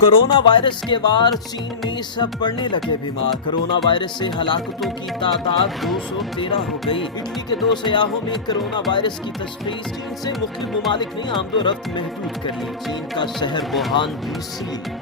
Corona virus के बाद चीन में सब पड़ने लगे बीमार। कोरोना वायरस से हलाकतों की तादाद 213 हो गई। इटली के 2 सयाहों में कोरोना वायरस की तशखीस। चीन से मुख्तलिफ ममालिक ने आमदोरफ्त महदूद कर ली। चीन का शहर वुहान भी सील।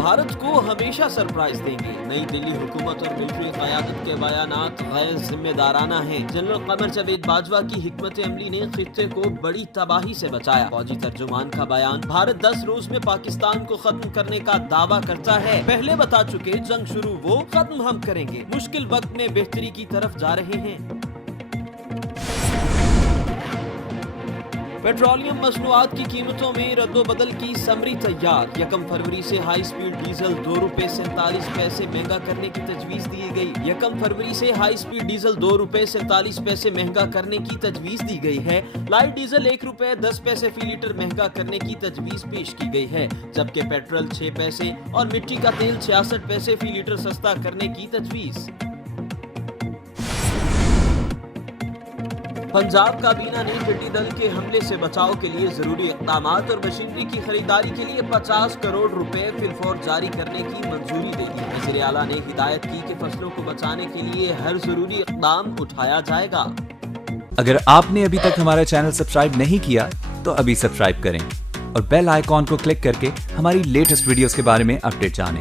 भारत को हमेशा सरप्राइज देंगे। नई दिल्ली हुकूमत और मिलिट्री क़यादत के बयानात गैर जिम्मेदाराना हैं। जनरल कमर जावेद बाजवा की हिकमत अमली ने खित्ते को बड़ी तबाही से बचाया। फौजी तर्जुमान का बयान, भारत 10 रोज में पाकिस्तान को खत्म करने का दावा करता है। पहले बता चुके, जंग शुरू वो, खत्म हम करेंगे। मुश्किल वक्त में बेहतरी की तरफ जा रहे हैं। पेट्रोलियम मसनूआत की कीमतों में रद्दोबदल की समरी तैयार। 1 फरवरी से हाई स्पीड डीजल 2 रुपए 47 पैसे महंगा करने की तजवीज दी गई। 1 फरवरी से हाई स्पीड डीजल 2 रुपए 47 पैसे महंगा करने की तजवीज दी गई है। लाइट डीजल 1 रुपए 10 पैसे फी लीटर महंगा करने की तजवीज पेश की गई है, जबकि पेट्रोल 6 पैसे और मिट्टी का तेल 66 पैसे फी लीटर सस्ता करने की तजवीज। पंजाब काबीना ने टिड्डी दल के हमले से बचाव के लिए जरूरी इक़दाम और मशीनरी की खरीदारी के लिए 50 करोड़ रुपए फिलफौर जारी करने की मंजूरी दे दी। वज़ीर आला ने हिदायत की कि फसलों को बचाने के लिए हर जरूरी इक़दाम उठाया जाएगा। अगर आपने अभी तक हमारा चैनल सब्सक्राइब नहीं किया तो अभी सब्सक्राइब करें और बेल आइकॉन को क्लिक करके हमारी लेटेस्ट वीडियोस के बारे में अपडेट जानें।